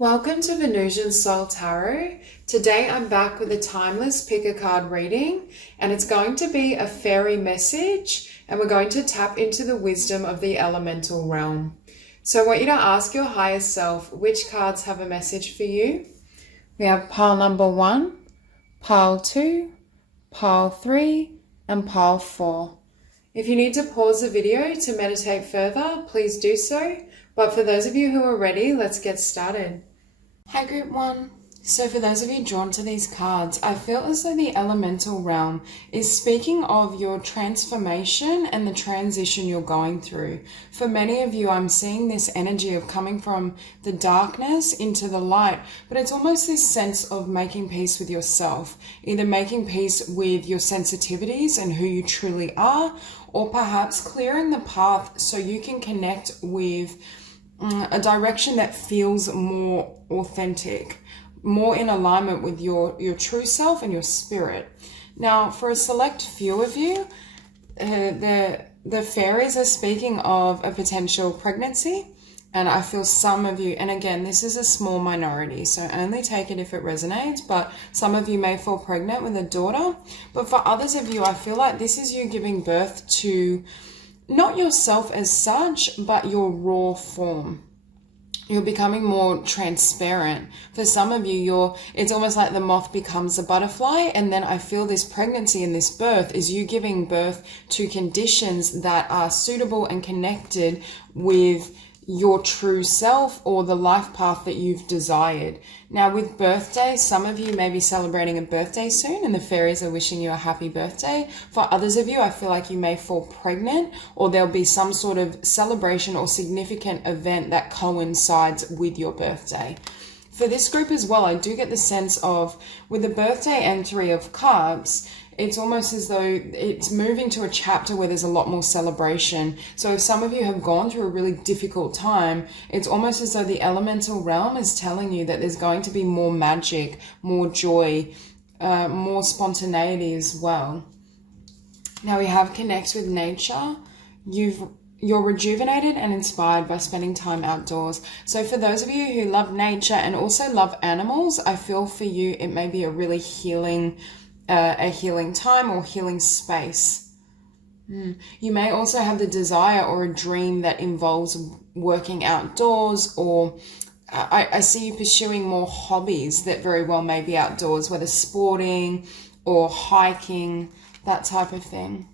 Welcome to Venusian Soul Tarot. Today I'm back with a timeless pick a card reading, and it's going to be a fairy message, and we're going to tap into the wisdom of the elemental realm. So I want you to ask your higher self which cards have a message for you. We have pile number 1, pile 2, pile 3, and pile 4. If you need to pause the video to meditate further, please do so. But for those of you who are ready, let's get started. Hi Group 1. So for those of you drawn to these cards, I feel as though the elemental realm is speaking of your transformation and the transition you're going through. For many of you, I'm seeing this energy of coming from the darkness into the light, but it's almost this sense of making peace with yourself, either making peace with your sensitivities and who you truly are, or perhaps clearing the path so you can connect with a direction that feels more authentic, more in alignment with your true self and your spirit. Now, for a select few of you, the fairies are speaking of a potential pregnancy, and I feel some of you, and again, this is a small minority, so only take it if it resonates, but some of you may fall pregnant with a daughter. But for others of you, I feel like this is you giving birth to not yourself as such, but your raw form. You're becoming more transparent. For some of you, it's almost like the moth becomes a butterfly, and then I feel this pregnancy and this birth is you giving birth to conditions that are suitable and connected with your true self or the life path that you've desired. Now with birthday, some of you may be celebrating a birthday soon and the fairies are wishing you a happy birthday. For others of you, I feel like you may fall pregnant, or there'll be some sort of celebration or significant event that coincides with your birthday. For this group as well, I do get the sense of, with the birthday and 3 of cups, it's almost as though it's moving to a chapter where there's a lot more celebration. So if some of you have gone through a really difficult time, it's almost as though the elemental realm is telling you that there's going to be more magic, more joy, more spontaneity as well. Now we have connect with nature. You're rejuvenated and inspired by spending time outdoors. So for those of you who love nature and also love animals, I feel for you it may be a really healing time or healing space. You may also have the desire or a dream that involves working outdoors, or I see you pursuing more hobbies that very well may be outdoors, whether sporting or hiking, that type of thing.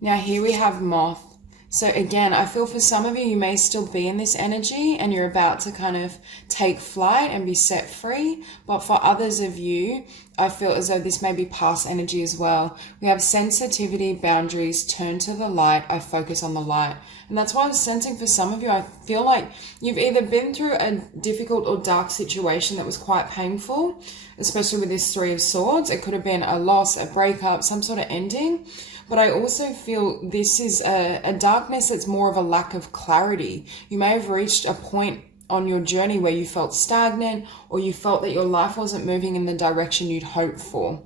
Now here we have moth. So again, I feel for some of you, you may still be in this energy and you're about to kind of take flight and be set free. But for others of you, I feel as though this may be past energy as well. We have sensitivity, boundaries, turn to the light, I focus on the light. And that's why I was sensing for some of you, I feel like you've either been through a difficult or dark situation that was quite painful, especially with this 3 of Swords. It could have been a loss, a breakup, some sort of ending. But I also feel this is a darkness that's more of a lack of clarity. You may have reached a point on your journey where you felt stagnant, or you felt that your life wasn't moving in the direction you'd hoped for.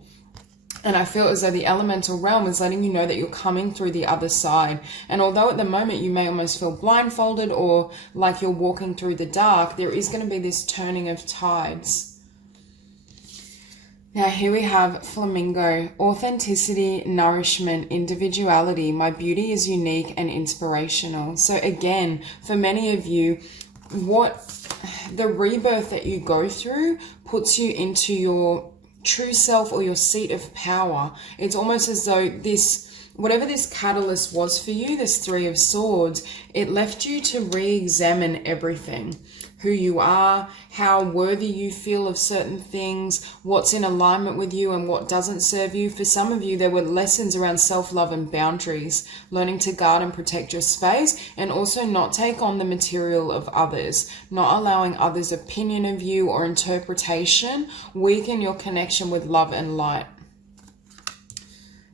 And I feel as though the elemental realm is letting you know that you're coming through the other side. And although at the moment you may almost feel blindfolded or like you're walking through the dark, there is going to be this turning of tides. Now here we have flamingo, authenticity, nourishment, individuality. My beauty is unique and inspirational. So again, for many of you, what the rebirth that you go through puts you into your true self or your seat of power. It's almost as though whatever this catalyst was for you, this 3 of Swords, it left you to re-examine everything. Who you are, how worthy you feel of certain things, what's in alignment with you and what doesn't serve you. For some of you, there were lessons around self-love and boundaries, learning to guard and protect your space, and also not take on the material of others, not allowing others' opinion of you or interpretation weaken your connection with love and light.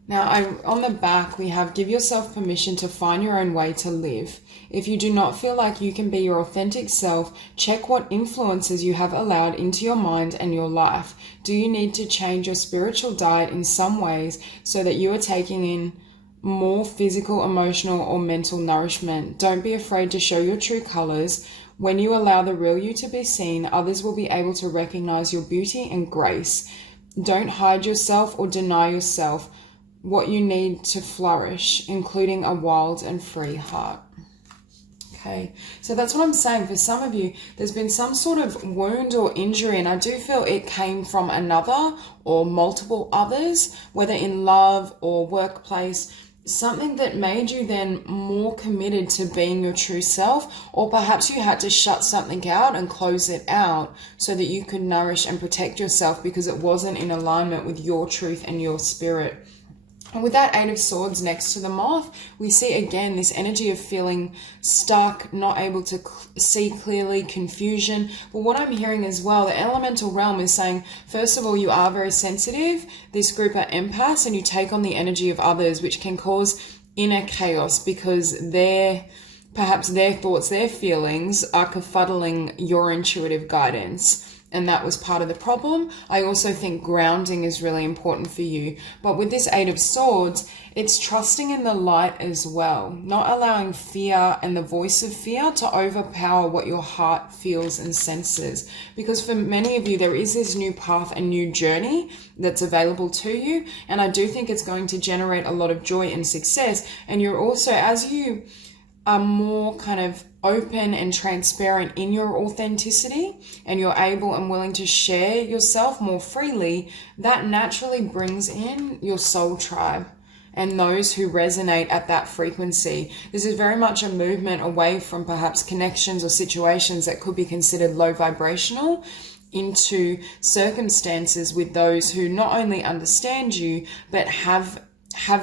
Now, on the back, we have give yourself permission to find your own way to live. If you do not feel like you can be your authentic self, check what influences you have allowed into your mind and your life. Do you need to change your spiritual diet in some ways so that you are taking in more physical, emotional, or mental nourishment? Don't be afraid to show your true colors. When you allow the real you to be seen, others will be able to recognize your beauty and grace. Don't hide yourself or deny yourself what you need to flourish, including a wild and free heart. Okay, so that's what I'm saying. For some of you, there's been some sort of wound or injury, and I do feel it came from another or multiple others, whether in love or workplace, something that made you then more committed to being your true self, or perhaps you had to shut something out and close it out so that you could nourish and protect yourself because it wasn't in alignment with your truth and your spirit. And with that Eight of Swords next to the Moth, we see again this energy of feeling stuck, not able to see clearly, confusion. But what I'm hearing as well, the elemental realm is saying, first of all, you are very sensitive. This group are empaths, and you take on the energy of others, which can cause inner chaos because perhaps their thoughts, their feelings are befuddling your intuitive guidance. And that was part of the problem. I also think grounding is really important for you. But with this Eight of Swords, it's trusting in the light as well, not allowing fear and the voice of fear to overpower what your heart feels and senses. Because for many of you, there is this new path and new journey that's available to you. And I do think it's going to generate a lot of joy and success. And you're also, as you are more kind of open and transparent in your authenticity, and you're able and willing to share yourself more freely, that naturally brings in your soul tribe and those who resonate at that frequency. This is very much a movement away from perhaps connections or situations that could be considered low vibrational into circumstances with those who not only understand you, but have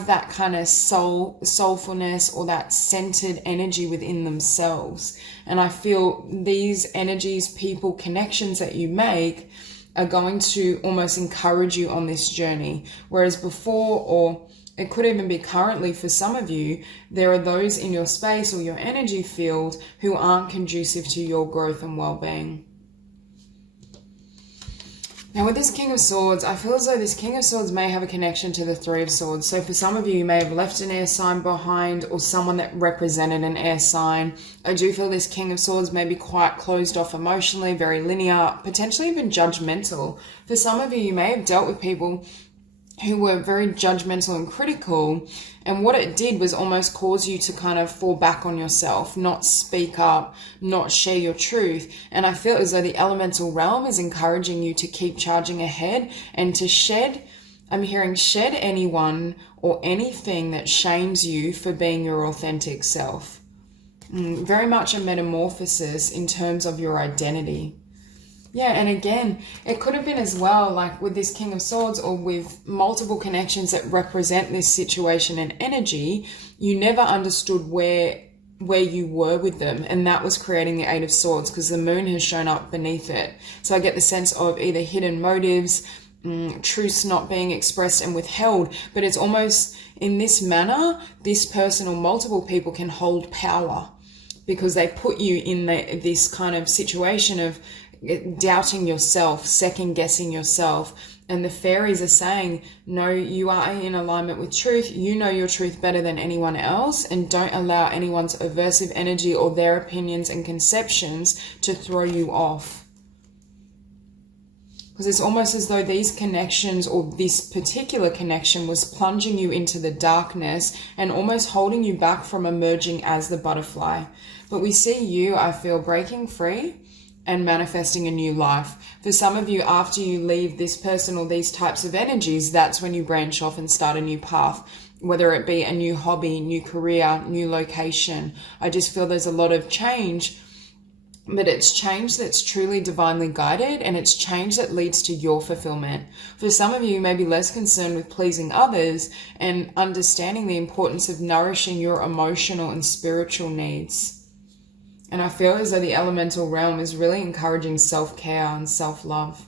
that kind of soulfulness or that centered energy within themselves. And I feel these energies, people, connections that you make are going to almost encourage you on this journey. Whereas before, or it could even be currently for some of you, there are those in your space or your energy field who aren't conducive to your growth and well-being. Now with this King of Swords, I feel as though this King of Swords may have a connection to the Three of Swords. So for some of you, you may have left an air sign behind or someone that represented an air sign. I do feel this King of Swords may be quite closed off emotionally, very linear, potentially even judgmental. For some of you, you may have dealt with people who were very judgmental and critical, and what it did was almost cause you to kind of fall back on yourself, not speak up, not share your truth. And I feel as though the elemental realm is encouraging you to keep charging ahead and to shed, I'm hearing shed anyone or anything that shames you for being your authentic self. Very much a metamorphosis in terms of your identity. Yeah, and again, it could have been as well, like with this King of Swords or with multiple connections that represent this situation and energy, you never understood where you were with them, and that was creating the Eight of Swords because the moon has shown up beneath it. So I get the sense of either hidden motives, truths not being expressed and withheld, but it's almost in this manner, this person or multiple people can hold power because they put you in this kind of situation of doubting yourself, second guessing yourself. And the fairies are saying, no, you are in alignment with truth. You know your truth better than anyone else, and don't allow anyone's aversive energy or their opinions and conceptions to throw you off. Because it's almost as though these connections or this particular connection was plunging you into the darkness and almost holding you back from emerging as the butterfly. But we see you, I feel, breaking free and manifesting a new life. For some of you, after you leave this person or these types of energies, that's when you branch off and start a new path, whether it be a new hobby, new career, new location. I just feel there's a lot of change, but it's change that's truly divinely guided, and it's change that leads to your fulfillment. For some of you, you may be less concerned with pleasing others and understanding the importance of nourishing your emotional and spiritual needs. And I feel as though the elemental realm is really encouraging self-care and self-love.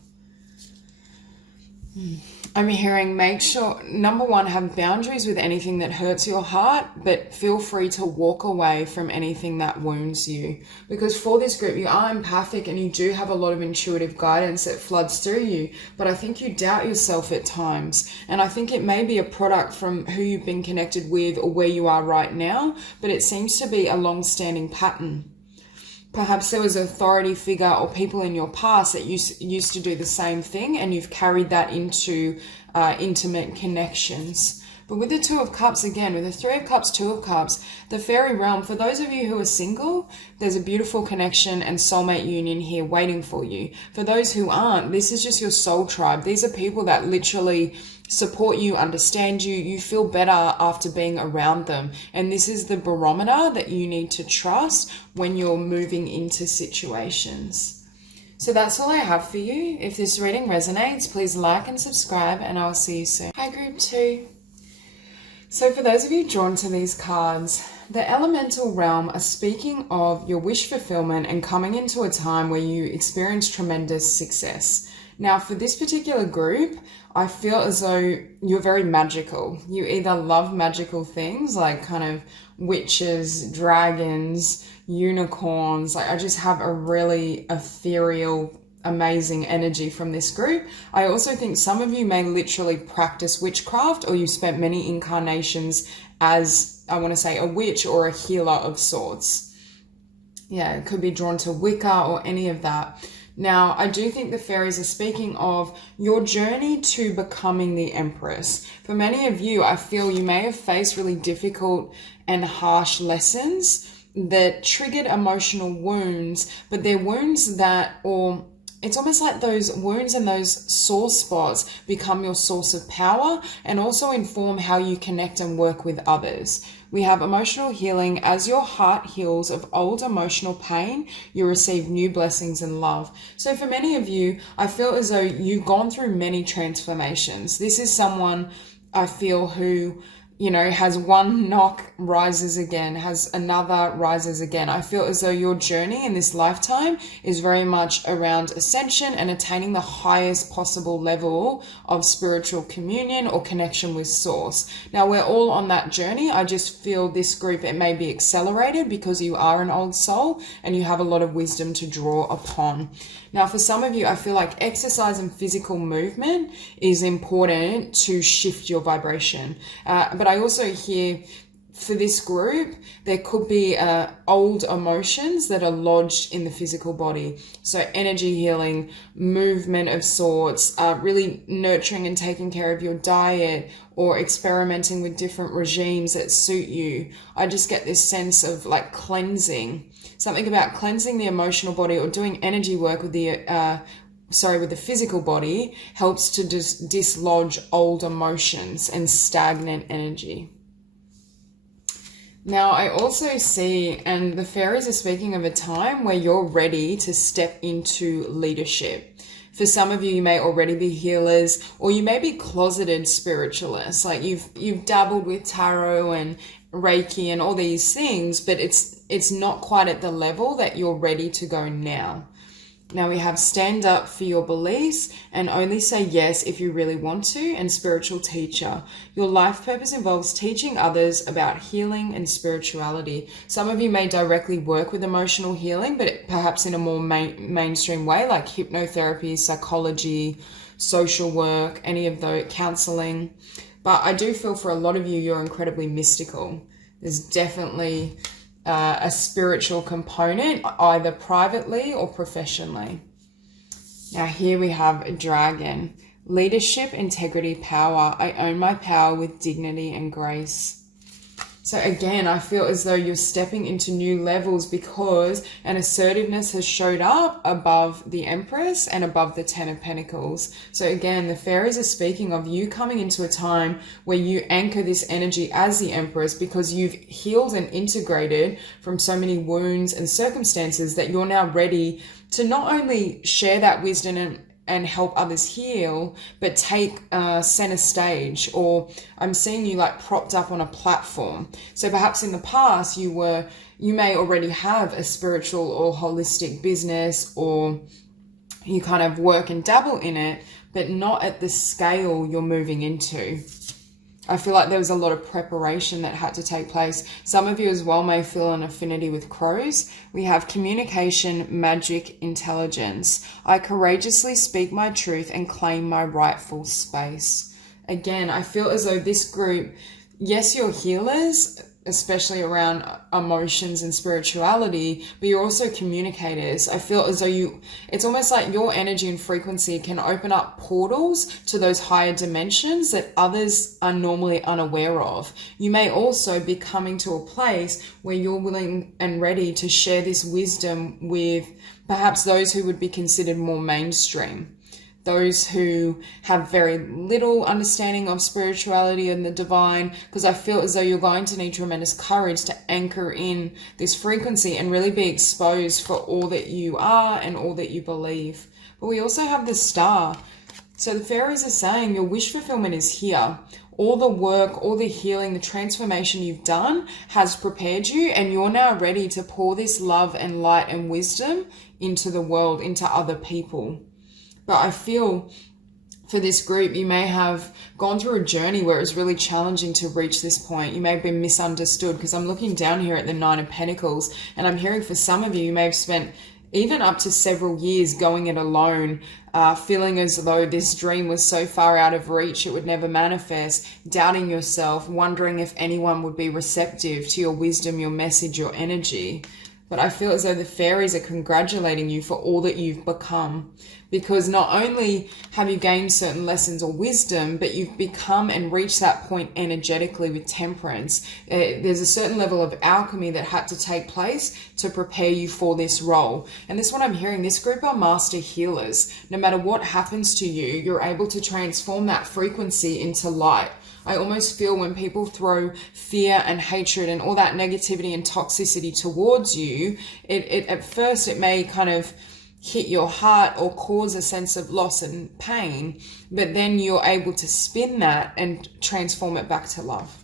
I'm hearing, make sure, number one, have boundaries with anything that hurts your heart, but feel free to walk away from anything that wounds you. Because for this group, you are empathic and you do have a lot of intuitive guidance that floods through you, but I think you doubt yourself at times. And I think it may be a product from who you've been connected with or where you are right now, but it seems to be a long-standing pattern. perhaps there was an authority figure or people in your past that used to do the same thing, and you've carried that into intimate connections. But with the Two of Cups, again, with the Three of Cups, Two of Cups, the fairy realm, for those of you who are single, there's a beautiful connection and soulmate union here waiting for you. For those who aren't, this is just your soul tribe. These are people that literally support you, understand you. You feel better after being around them. And this is the barometer that you need to trust when you're moving into situations. So that's all I have for you. If this reading resonates, please like and subscribe, and I'll see you soon. Hi, Group 2. So for those of you drawn to these cards, the elemental realm are speaking of your wish fulfillment and coming into a time where you experience tremendous success. Now, for this particular group, I feel as though you're very magical. You either love magical things like kind of witches, dragons, unicorns. Like, I just have a really ethereal, amazing energy from this group. I also think some of you may literally practice witchcraft, or you spent many incarnations as, I want to say, a witch or a healer of sorts. Yeah, it could be drawn to Wicca or any of that. Now, I do think the fairies are speaking of your journey to becoming the Empress. For many of you, I feel you may have faced really difficult and harsh lessons that triggered emotional wounds, but they're wounds that, or it's almost like those wounds and those sore spots become your source of power and also inform how you connect and work with others. We have emotional healing. As your heart heals of old emotional pain, you receive new blessings and love. So for many of you, I feel as though you've gone through many transformations. This is someone I feel who, you know, has one knock, rises again, has another, rises again. I feel as though your journey in this lifetime is very much around ascension and attaining the highest possible level of spiritual communion or connection with Source. Now, we're all on that journey. I just feel this group, it may be accelerated because you are an old soul and you have a lot of wisdom to draw upon. Now, for some of you, I feel like exercise and physical movement is important to shift your vibration. But I also hear for this group, there could be old emotions that are lodged in the physical body. So energy healing, movement of sorts, really nurturing and taking care of your diet, or experimenting with different regimes that suit you. I just get this sense of like cleansing. Something about cleansing the emotional body or doing energy work with the physical body helps to dislodge old emotions and stagnant energy. Now, I also see, and the fairies are speaking of a time where you're ready to step into leadership. For some of you, you may already be healers, or you may be closeted spiritualists. Like you've dabbled with tarot and Reiki and all these things, but it's not quite at the level that you're ready to go now. Now we have stand up for your beliefs and only say yes if you really want to, and spiritual teacher. Your life purpose involves teaching others about healing and spirituality. Some of you may directly work with emotional healing, but perhaps in a more mainstream way, like hypnotherapy, psychology, social work, any of those, counseling. But I do feel for a lot of you, you're incredibly mystical. There's definitely a spiritual component, either privately or professionally. Now here we have a dragon. Leadership, integrity, power. I own my power with dignity and grace. So again, I feel as though you're stepping into new levels because an assertiveness has showed up above the Empress and above the Ten of Pentacles. So again, the fairies are speaking of you coming into a time where you anchor this energy as the Empress because you've healed and integrated from so many wounds and circumstances that you're now ready to not only share that wisdom and help others heal, but take center stage, or I'm seeing you like propped up on a platform. So perhaps in the past you may already have a spiritual or holistic business, or you kind of work and dabble in it, but not at the scale you're moving into. I feel like there was a lot of preparation that had to take place. Some of you as well may feel an affinity with crows. We have communication, magic, intelligence. I courageously speak my truth and claim my rightful space. Again, I feel as though this group, yes, you're healers, especially around emotions and spirituality, but you're also communicators. I feel as though it's almost like your energy and frequency can open up portals to those higher dimensions that others are normally unaware of. You may also be coming to a place where you're willing and ready to share this wisdom with perhaps those who would be considered more mainstream. Those who have very little understanding of spirituality and the divine, because I feel as though you're going to need tremendous courage to anchor in this frequency and really be exposed for all that you are and all that you believe. But we also have the star. So the fairies are saying your wish fulfillment is here. All the work, all the healing, the transformation you've done has prepared you, and you're now ready to pour this love and light and wisdom into the world, into other people. But I feel for this group, you may have gone through a journey where it's really challenging to reach this point. You may have been misunderstood, because I'm looking down here at the Nine of Pentacles, and I'm hearing for some of you, you may have spent even up to several years going it alone, feeling as though this dream was so far out of reach it would never manifest, doubting yourself, wondering if anyone would be receptive to your wisdom, your message, your energy. But I feel as though the fairies are congratulating you for all that you've become, because not only have you gained certain lessons or wisdom, but you've become and reached that point energetically with temperance. There's a certain level of alchemy that had to take place to prepare you for this role. And this is what I'm hearing. This group are master healers. No matter what happens to you, you're able to transform that frequency into light. I almost feel when people throw fear and hatred and all that negativity and toxicity towards you, it at first it may kind of hit your heart or cause a sense of loss and pain, but then you're able to spin that and transform it back to love.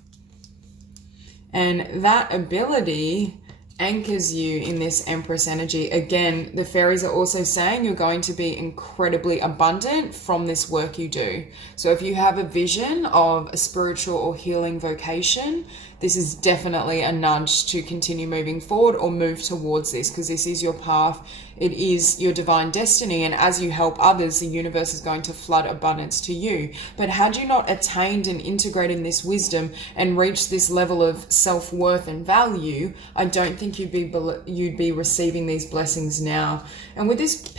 And that ability anchors you in this Empress energy. Again, the fairies are also saying you're going to be incredibly abundant from this work you do. So if you have a vision of a spiritual or healing vocation, this is definitely a nudge to continue moving forward or move towards this, because this is your path. It is your divine destiny. And as you help others, the universe is going to flood abundance to you. But had you not attained and integrated this wisdom and reached this level of self-worth and value, I don't think you'd be receiving these blessings now. And with this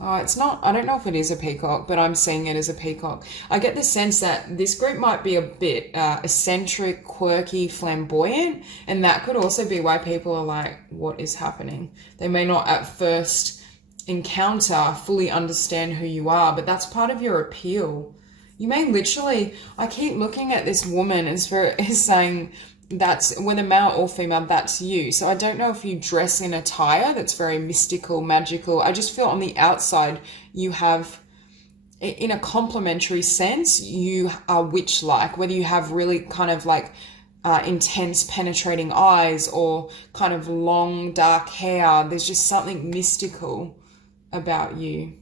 it's not, I don't know if it is a peacock, but I'm seeing it as a peacock. I get the sense that this group might be a bit eccentric, quirky, flamboyant, and that could also be why people are like, what is happening? They may not at first encounter, fully understand who you are, but that's part of your appeal. You may literally, I keep looking at this woman and Spirit is saying, that's whether male or female, that's you. So I don't know if you dress in attire that's very mystical, magical. I just feel on the outside you have, in a complementary sense, you are witch-like, whether you have really kind of like intense penetrating eyes or kind of long dark hair. There's just something mystical about you.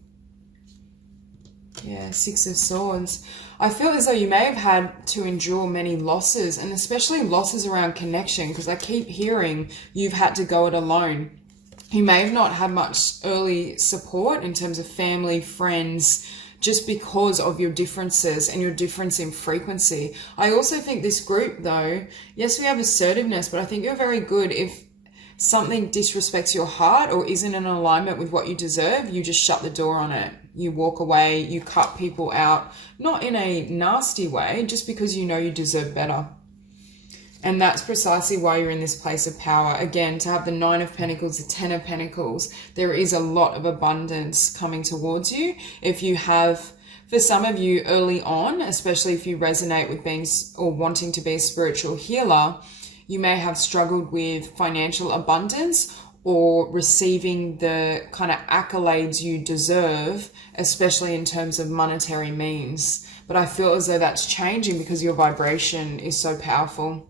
Yeah, Six of Swords. I feel as though you may have had to endure many losses, and especially losses around connection, because I keep hearing you've had to go it alone. You may have not had much early support in terms of family, friends, just because of your differences and your difference in frequency. I also think this group, though, yes, we have assertiveness, but I think you're very good if something disrespects your heart or isn't in alignment with what you deserve, you just shut the door on it. You walk away, you cut people out, not in a nasty way, just because you know you deserve better. And that's precisely why you're in this place of power. Again, to have the Nine of Pentacles, the Ten of Pentacles, there is a lot of abundance coming towards you. If you have, for some of you early on, especially if you resonate with being or wanting to be a spiritual healer, you may have struggled with financial abundance or receiving the kind of accolades you deserve, especially in terms of monetary means. But I feel as though that's changing because your vibration is so powerful.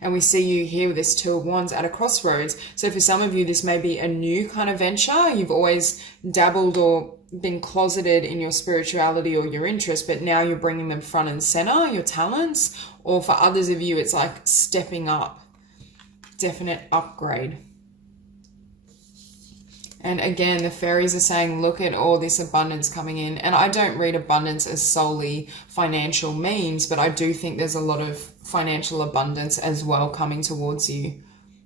And we see you here with this Two of Wands at a crossroads. So for some of you, this may be a new kind of venture. You've always dabbled or been closeted in your spirituality or your interest, but now you're bringing them front and center, your talents. Or for others of you, it's like stepping up, definite upgrade. And again, the fairies are saying, look at all this abundance coming in. And I don't read abundance as solely financial means, but I do think there's a lot of financial abundance as well coming towards you.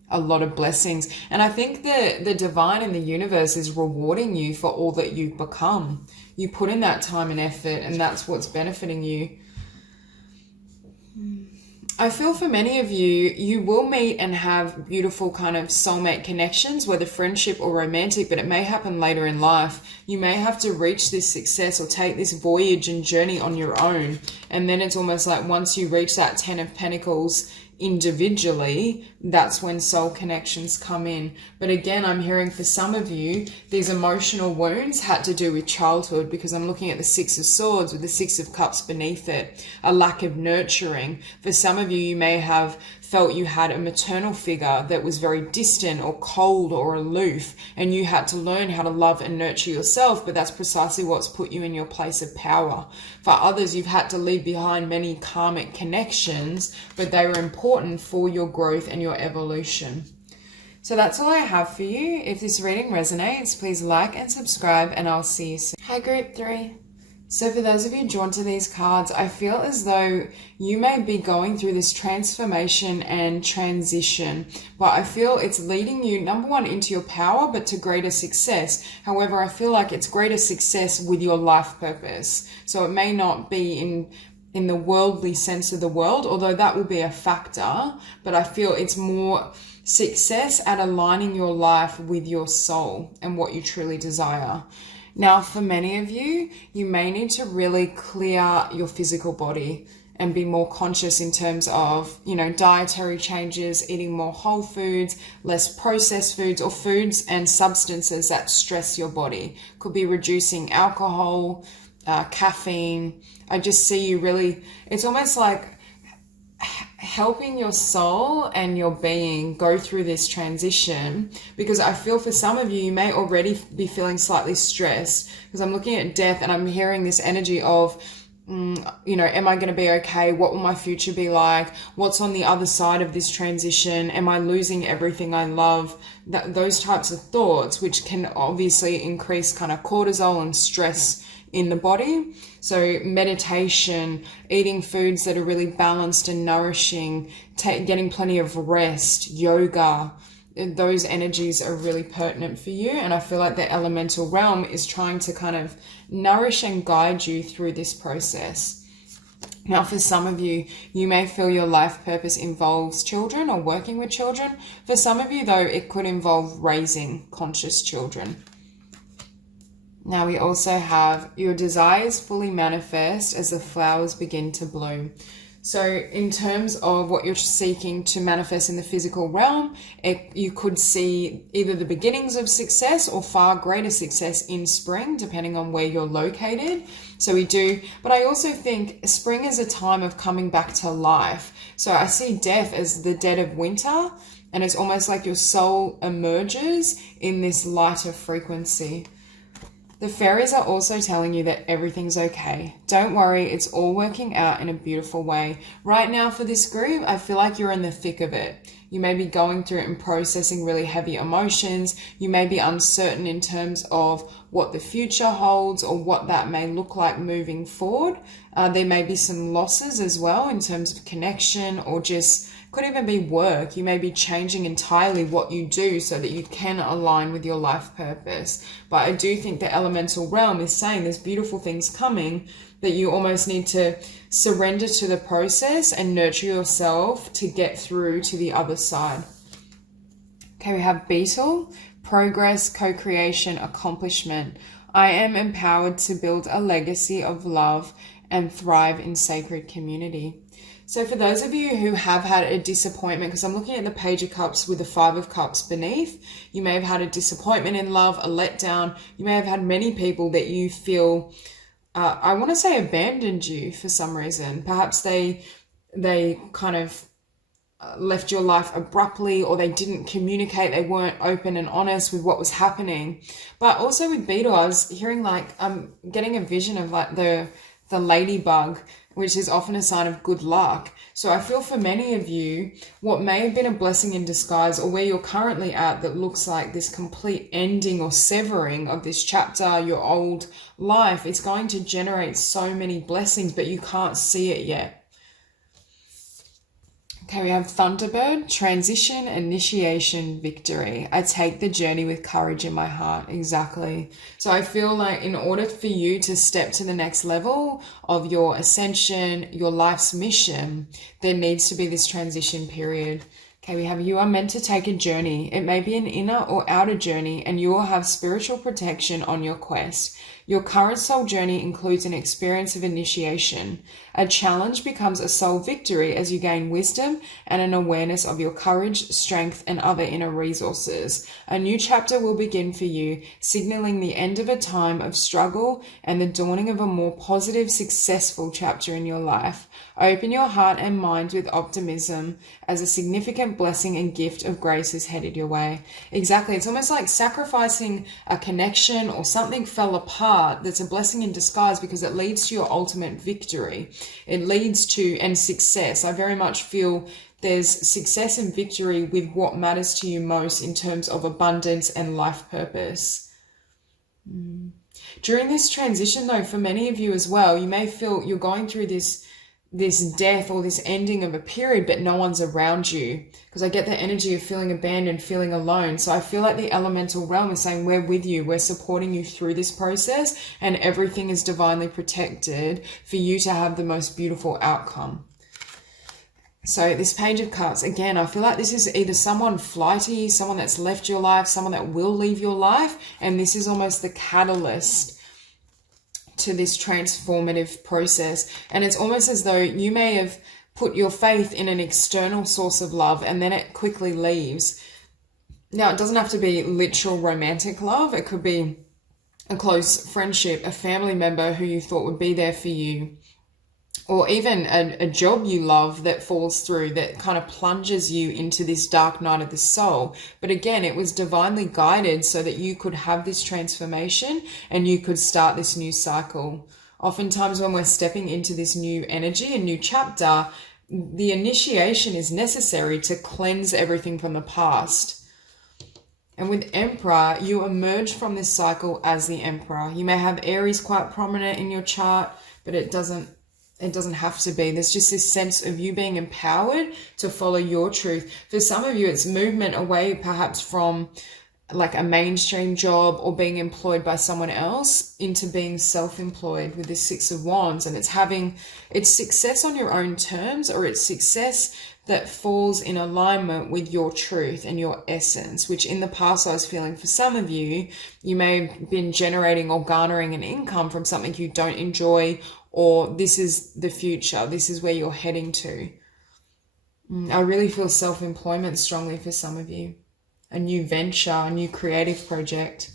A lot of blessings. And I think the divine in the universe is rewarding you for all that you've become. You put in that time and effort, and that's what's benefiting you. I feel for many of you, you will meet and have beautiful kind of soulmate connections, whether friendship or romantic, but it may happen later in life. You may have to reach this success or take this voyage and journey on your own. And then it's almost like once you reach that 10 of Pentacles individually, that's when soul connections come in. But again, I'm hearing for some of you, these emotional wounds had to do with childhood, because I'm looking at the Six of Swords with the Six of Cups beneath it, a lack of nurturing. For some of you, you may have felt you had a maternal figure that was very distant or cold or aloof, and you had to learn how to love and nurture yourself, but that's precisely what's put you in your place of power. For others, you've had to leave behind many karmic connections, but they were important for your growth and your evolution. So that's all I have for you. If this reading resonates, please like and subscribe, and I'll see you soon. Hi, Group 3. So for those of you drawn to these cards, I feel as though you may be going through this transformation and transition, but I feel it's leading you, number one, into your power, but to greater success. However, I feel like it's greater success with your life purpose. So it may not be in the worldly sense of the world, although that will be a factor, but I feel it's more success at aligning your life with your soul and what you truly desire. Now, for many of you, you may need to really clear your physical body and be more conscious in terms of, dietary changes, eating more whole foods, less processed foods, or foods and substances that stress your body. Could be reducing alcohol, caffeine. I just see you really, it's almost like helping your soul and your being go through this transition, because I feel for some of you, you may already be feeling slightly stressed, because I'm looking at death and I'm hearing this energy of, am I going to be okay? What will my future be like? What's on the other side of this transition? Am I losing everything I love? Those types of thoughts, which can obviously increase kind of cortisol and stress in the body. So meditation, eating foods that are really balanced and nourishing, getting plenty of rest, yoga, those energies are really pertinent for you. And I feel like the elemental realm is trying to kind of nourish and guide you through this process. Now, for some of you, you may feel your life purpose involves children or working with children. For some of you, though, it could involve raising conscious children. Now we also have your desires fully manifest as the flowers begin to bloom. So in terms of what you're seeking to manifest in the physical realm, you could see either the beginnings of success or far greater success in spring, depending on where you're located. So but I also think spring is a time of coming back to life. So I see death as the dead of winter, and it's almost like your soul emerges in this lighter frequency. The fairies are also telling you that everything's okay. Don't worry, it's all working out in a beautiful way. Right now for this group, I feel like you're in the thick of it. You may be going through and processing really heavy emotions. You may be uncertain in terms of what the future holds or what that may look like moving forward. There may be some losses as well in terms of connection, or just could even be work. You may be changing entirely what you do so that you can align with your life purpose. But I do think the elemental realm is saying there's beautiful things coming, that you almost need to surrender to the process and nurture yourself to get through to the other side. Okay, we have Beetle, progress, co-creation, accomplishment. I am empowered to build a legacy of love and thrive in sacred community. So for those of you who have had a disappointment, because I'm looking at the Page of Cups with the Five of Cups beneath, you may have had a disappointment in love, a letdown. You may have had many people that you feel, I want to say, abandoned you for some reason. Perhaps they kind of left your life abruptly, or they didn't communicate. They weren't open and honest with what was happening. But also with Beetle, I was hearing I'm getting a vision of like the ladybug which is often a sign of good luck. So I feel for many of you, what may have been a blessing in disguise, or where you're currently at, that looks like this complete ending or severing of this chapter, your old life, it's going to generate so many blessings, but you can't see it yet. Okay, we have Thunderbird, transition, initiation, victory. I take the journey with courage in my heart. Exactly. So I feel like in order for you to step to the next level of your ascension, your life's mission, there needs to be this transition period. Okay, we have you are meant to take a journey. It may be an inner or outer journey, and you will have spiritual protection on your quest. Your current soul journey includes an experience of initiation. A challenge becomes a soul victory as you gain wisdom and an awareness of your courage, strength, and other inner resources. A new chapter will begin for you, signaling the end of a time of struggle and the dawning of a more positive, successful chapter in your life. Open your heart and mind with optimism, as a significant blessing and gift of grace is headed your way. Exactly. It's almost like sacrificing a connection or something fell apart. That's a blessing in disguise, because it leads to your ultimate victory. It leads to, and success. I very much feel there's success and victory with what matters to you most in terms of abundance and life purpose. During this transition, though, for many of you as well, you may feel you're going through this death or this ending of a period, but no one's around you, because I get the energy of feeling abandoned, feeling alone. So I feel like the elemental realm is saying, we're with you, we're supporting you through this process, and everything is divinely protected for you to have the most beautiful outcome. So this Page of Cups, again, I feel like this is either someone flighty, someone that's left your life, someone that will leave your life, and this is almost the catalyst to this transformative process. And it's almost as though you may have put your faith in an external source of love and then it quickly leaves. Now, it doesn't have to be literal romantic love. It could be a close friendship, a family member who you thought would be there for you, or even a job you love that falls through, that kind of plunges you into this dark night of the soul. But again, it was divinely guided so that you could have this transformation and you could start this new cycle. Oftentimes when we're stepping into this new energy, a new chapter, the initiation is necessary to cleanse everything from the past. And with Emperor, you emerge from this cycle as the Emperor. You may have Aries quite prominent in your chart, but it doesn't have to be. There's just this sense of you being empowered to follow your truth. For some of you, it's movement away perhaps from like a mainstream job or being employed by someone else into being self-employed with this Six of Wands. And it's success on your own terms, or it's success that falls in alignment with your truth and your essence, which in the past I was feeling for some of you, you may have been generating or garnering an income from something you don't enjoy, or this is the future, this is where you're heading to. I really feel self-employment strongly for some of you. A new venture, a new creative project.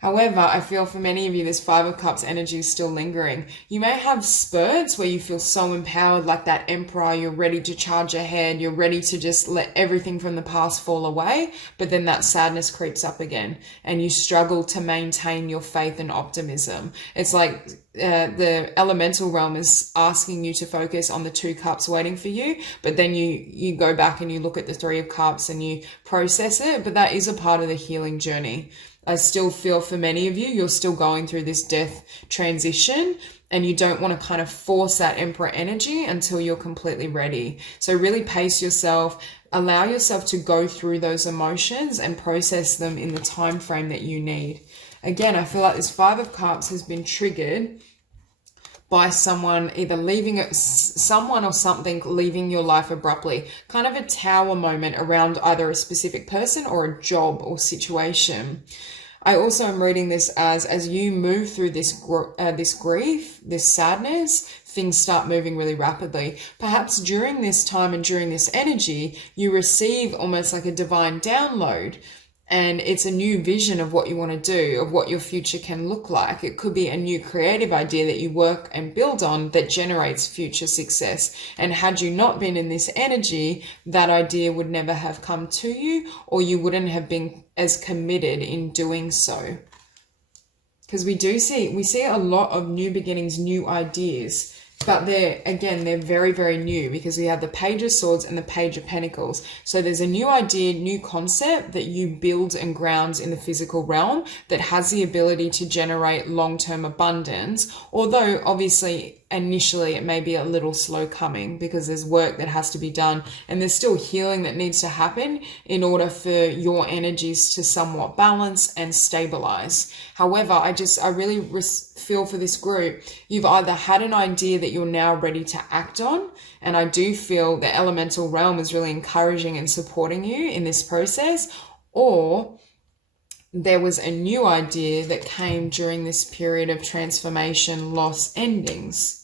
However, I feel for many of you, this Five of Cups energy is still lingering. You may have spurts where you feel so empowered, like that Emperor, you're ready to charge ahead, you're ready to just let everything from the past fall away, but then that sadness creeps up again and you struggle to maintain your faith and optimism. It's like the elemental realm is asking you to focus on the Two Cups waiting for you, but then you go back and you look at the Three of Cups and you process it, but that is a part of the healing journey. I still feel for many of you, you're still going through this death transition and you don't want to kind of force that Emperor energy until you're completely ready. So really pace yourself, allow yourself to go through those emotions and process them in the time frame that you need. Again, I feel like this Five of Cups has been triggered by someone either someone or something leaving your life abruptly. Kind of a tower moment around either a specific person or a job or situation. I also am reading this as you move through this grief, this sadness, things start moving really rapidly. Perhaps during this time and during this energy, you receive almost like a divine download. And it's a new vision of what you want to do, of what your future can look like. It could be a new creative idea that you work and build on that generates future success. And had you not been in this energy, that idea would never have come to you, or you wouldn't have been as committed in doing so. Because we see a lot of new beginnings, new ideas But they're very, very new, because we have the Page of Swords and the Page of Pentacles. So there's a new idea, new concept that you build and ground in the physical realm that has the ability to generate long-term abundance. Although obviously initially it may be a little slow coming, because there's work that has to be done and there's still healing that needs to happen in order for your energies to somewhat balance and stabilize. However, I really feel for this group, you've either had an idea that you're now ready to act on, and I do feel the elemental realm is really encouraging and supporting you in this process, or there was a new idea that came during this period of transformation, loss, endings.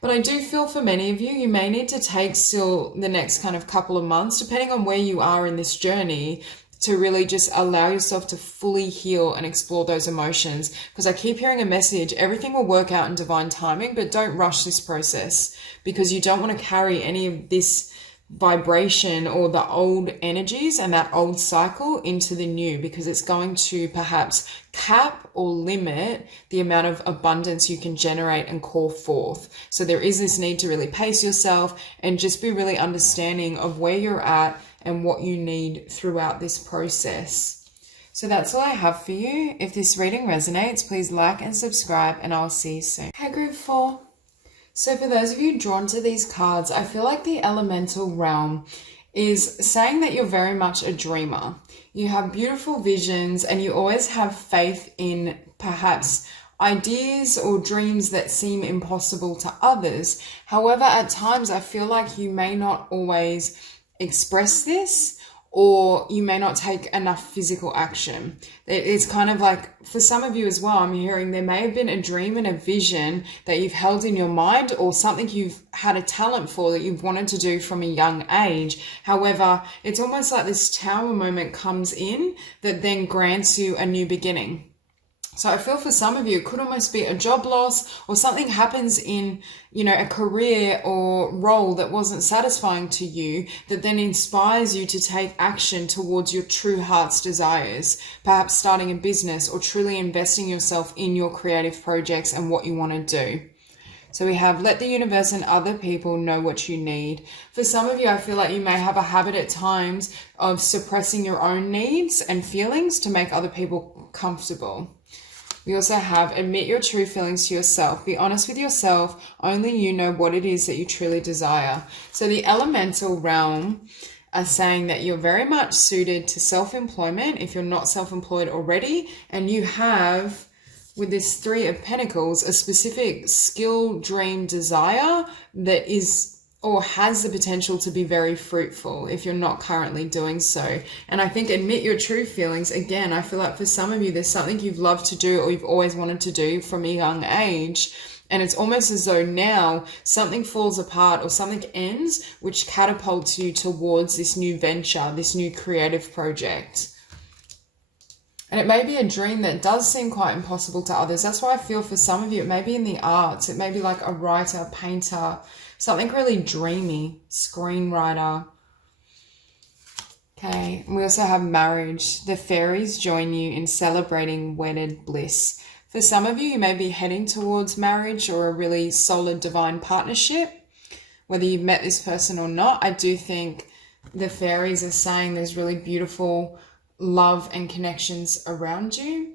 But I do feel for many of you, you may need to take still the next kind of couple of months, depending on where you are in this journey, to really just allow yourself to fully heal and explore those emotions. Because I keep hearing a message, everything will work out in divine timing, but don't rush this process, because you don't want to carry any of this vibration or the old energies and that old cycle into the new, because it's going to perhaps cap or limit the amount of abundance you can generate and call forth. So there is this need to really pace yourself and just be really understanding of where you're at and what you need throughout this process. So that's all I have for you. If this reading resonates, please like and subscribe, and I'll see you soon. Hey, Group 4. So for those of you drawn to these cards, I feel like the elemental realm is saying that you're very much a dreamer. You have beautiful visions and you always have faith in perhaps ideas or dreams that seem impossible to others. However, at times I feel like you may not always express this, or you may not take enough physical action. It's kind of like, for some of you as well, I'm hearing there may have been a dream and a vision that you've held in your mind, or something you've had a talent for that you've wanted to do from a young age. However, it's almost like this tower moment comes in that then grants you a new beginning. So I feel for some of you, it could almost be a job loss, or something happens in, a career or role that wasn't satisfying to you, that then inspires you to take action towards your true heart's desires, perhaps starting a business or truly investing yourself in your creative projects and what you want to do. So we have let the universe and other people know what you need. For some of you, I feel like you may have a habit at times of suppressing your own needs and feelings to make other people comfortable. We also have admit your true feelings to yourself. Be honest with yourself. Only you know what it is that you truly desire. So the elemental realm are saying that you're very much suited to self-employment if you're not self-employed already. And you have, with this Three of Pentacles, a specific skill, dream, desire that is or has the potential to be very fruitful if you're not currently doing so. And I think admit your true feelings. Again, I feel like for some of you, there's something you've loved to do or you've always wanted to do from a young age. And it's almost as though now something falls apart or something ends, which catapults you towards this new venture, this new creative project. And it may be a dream that does seem quite impossible to others. That's why I feel for some of you, it may be in the arts. It may be like a writer, painter, something really dreamy, screenwriter. Okay, and we also have marriage. The fairies join you in celebrating wedded bliss. For some of you, you may be heading towards marriage or a really solid divine partnership. Whether you've met this person or not, I do think the fairies are saying there's really beautiful love and connections around you.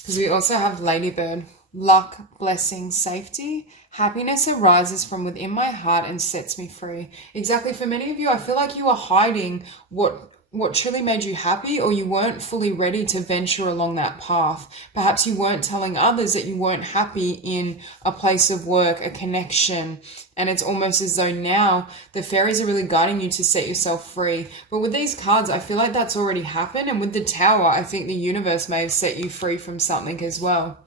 Because we also have ladybird. Luck, blessing, safety. Happiness arises from within my heart and sets me free. Exactly. For many of you, I feel like you are hiding what truly made you happy, or you weren't fully ready to venture along that path. Perhaps you weren't telling others that you weren't happy in a place of work, a connection. And it's almost as though now the fairies are really guiding you to set yourself free. But with these cards, I feel like that's already happened. And with the Tower, I think the universe may have set you free from something as well.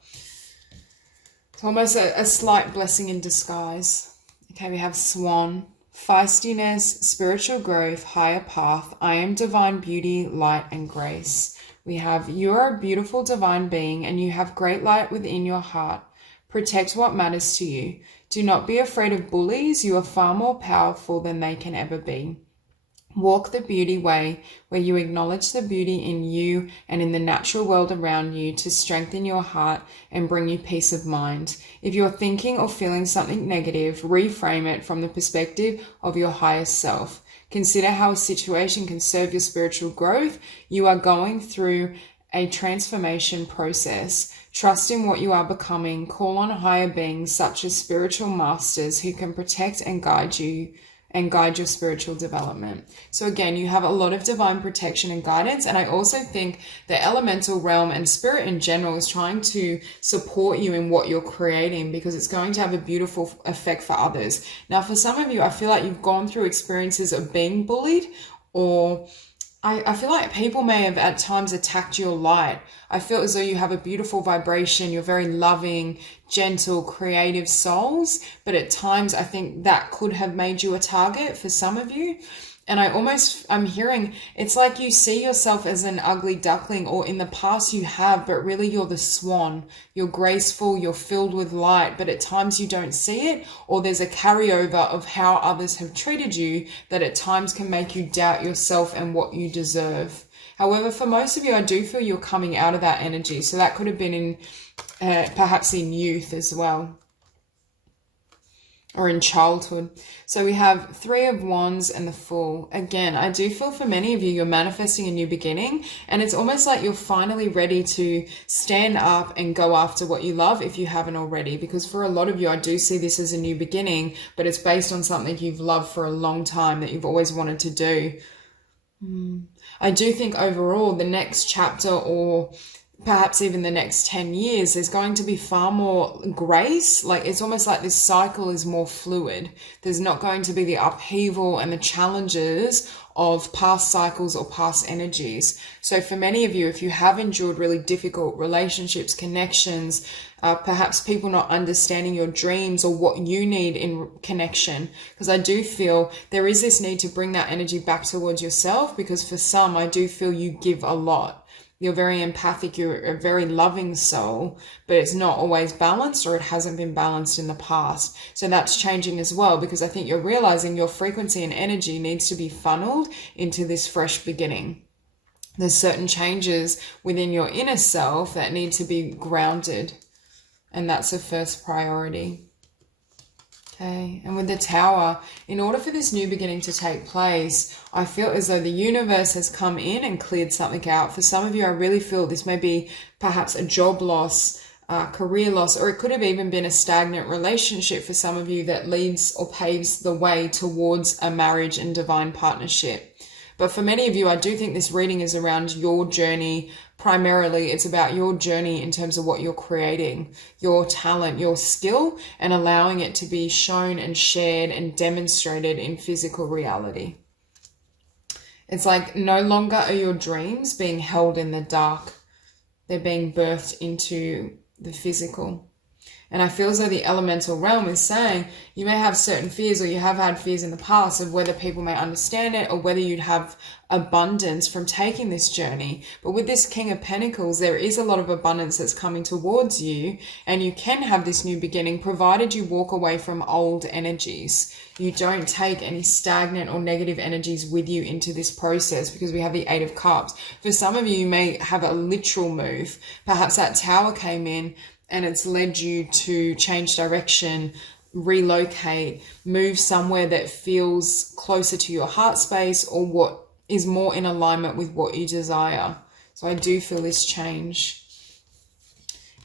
It's almost a slight blessing in disguise. Okay, we have Swan. Feistiness, spiritual growth, higher path. I am divine beauty, light, and grace. We have, you are a beautiful divine being and you have great light within your heart. Protect what matters to you. Do not be afraid of bullies. You are far more powerful than they can ever be. Walk the beauty way, where you acknowledge the beauty in you and in the natural world around you to strengthen your heart and bring you peace of mind. If you're thinking or feeling something negative, reframe it from the perspective of your highest self. Consider how a situation can serve your spiritual growth. You are going through a transformation process. Trust in what you are becoming. Call on higher beings such as spiritual masters who can protect and guide you and guide your spiritual development. So again, you have a lot of divine protection and guidance. And I also think the elemental realm and spirit in general is trying to support you in what you're creating, because it's going to have a beautiful effect for others. Now, for some of you, I feel like you've gone through experiences of being bullied, or I feel like people may have at times attacked your light. I feel as though you have a beautiful vibration. You're very loving, gentle, creative souls. But at times I think that could have made you a target for some of you. And I'm hearing it's like you see yourself as an ugly duckling, or in the past you have, but really you're the swan. You're graceful, you're filled with light, but at times you don't see it, or there's a carryover of how others have treated you that at times can make you doubt yourself and what you deserve. However, for most of you, I do feel you're coming out of that energy. So that could have been in perhaps in youth as well, or in childhood. So we have Three of Wands and the Fool. Again, I do feel for many of you, you're manifesting a new beginning, and it's almost like you're finally ready to stand up and go after what you love if you haven't already. Because for a lot of you, I do see this as a new beginning, but it's based on something you've loved for a long time that you've always wanted to do. I do think overall the next chapter, or perhaps even the next 10 years, there's going to be far more grace. Like it's almost like this cycle is more fluid. There's not going to be the upheaval and the challenges of past cycles or past energies. So for many of you, if you have endured really difficult relationships, connections, perhaps people not understanding your dreams or what you need in connection, because I do feel there is this need to bring that energy back towards yourself, because for some, I do feel you give a lot. You're very empathic, you're a very loving soul, but it's not always balanced, or it hasn't been balanced in the past. So that's changing as well, because I think you're realizing your frequency and energy needs to be funneled into this fresh beginning. There's certain changes within your inner self that need to be grounded, and that's the first priority. Okay, and with the Tower, in order for this new beginning to take place, I feel as though the universe has come in and cleared something out. For some of you, I really feel this may be perhaps a job loss, career loss, or it could have even been a stagnant relationship for some of you that leads or paves the way towards a marriage and divine partnership. But for many of you, I do think this reading is around your journey. Primarily, it's about your journey in terms of what you're creating, your talent, your skill, and allowing it to be shown and shared and demonstrated in physical reality. It's like no longer are your dreams being held in the dark. They're being birthed into the physical. And I feel as though the elemental realm is saying you may have certain fears, or you have had fears in the past of whether people may understand it, or whether you'd have abundance from taking this journey. But with this King of Pentacles, there is a lot of abundance that's coming towards you, and you can have this new beginning provided you walk away from old energies. You don't take any stagnant or negative energies with you into this process, because we have the Eight of Cups. For some of you, you may have a literal move. Perhaps that Tower came in and it's led you to change direction, relocate, move somewhere that feels closer to your heart space, or what is more in alignment with what you desire. So I do feel this change.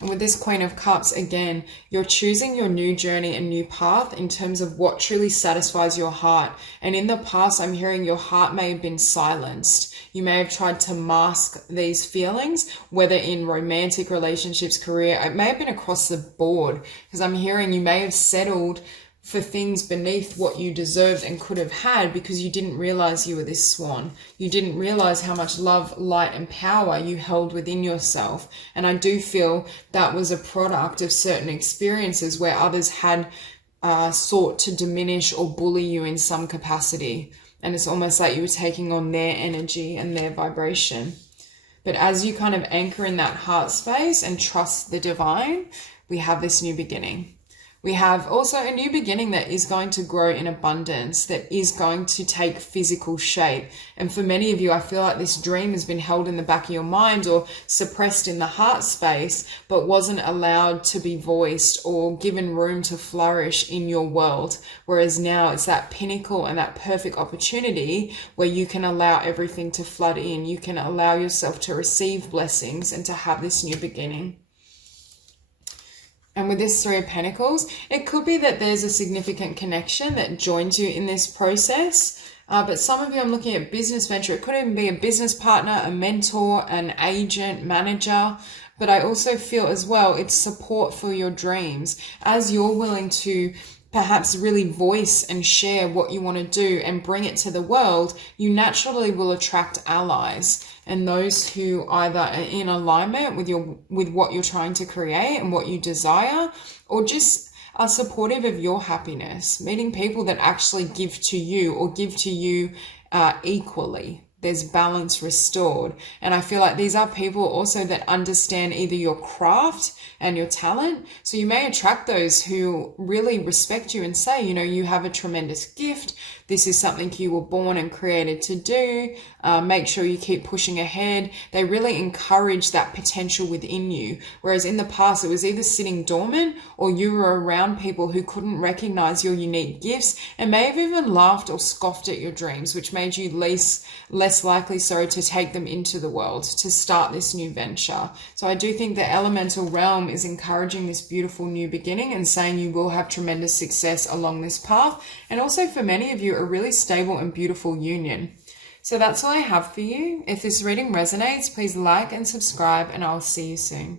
And with this Queen of Cups, again, you're choosing your new journey and new path in terms of what truly satisfies your heart. And in the past, I'm hearing your heart may have been silenced. You may have tried to mask these feelings, whether in romantic relationships, career, it may have been across the board, because I'm hearing you may have settled for things beneath what you deserved and could have had, because you didn't realize you were this swan. You didn't realize how much love, light, and power you held within yourself. And I do feel that was a product of certain experiences where others had sought to diminish or bully you in some capacity. And it's almost like you were taking on their energy and their vibration. But as you kind of anchor in that heart space and trust the divine, we have this new beginning. We have also a new beginning that is going to grow in abundance, that is going to take physical shape. And for many of you, I feel like this dream has been held in the back of your mind or suppressed in the heart space, but wasn't allowed to be voiced or given room to flourish in your world. Whereas now it's that pinnacle and that perfect opportunity where you can allow everything to flood in. You can allow yourself to receive blessings and to have this new beginning. And with this Three of Pentacles, it could be that there's a significant connection that joins you in this process. But some of you, I'm looking at business venture. It could even be a business partner, a mentor, an agent, manager. But I also feel as well, it's support for your dreams. As you're willing to perhaps really voice and share what you want to do and bring it to the world, you naturally will attract allies and those who either are in alignment with what you're trying to create and what you desire, or just are supportive of your happiness, meeting people that actually give to you or give to you equally. There's balance restored. And I feel like these are people also that understand either your craft and your talent. So you may attract those who really respect you and say, you know, you have a tremendous gift. This is something you were born and created to do. Make sure you keep pushing ahead. They really encourage that potential within you. Whereas in the past, it was either sitting dormant or you were around people who couldn't recognize your unique gifts and may have even laughed or scoffed at your dreams, which made you less likely to take them into the world, to start this new venture. So I do think the elemental realm is encouraging this beautiful new beginning and saying you will have tremendous success along this path. And also for many of you, a really stable and beautiful union. So that's all I have for you. If this reading resonates, please like and subscribe, and I'll see you soon.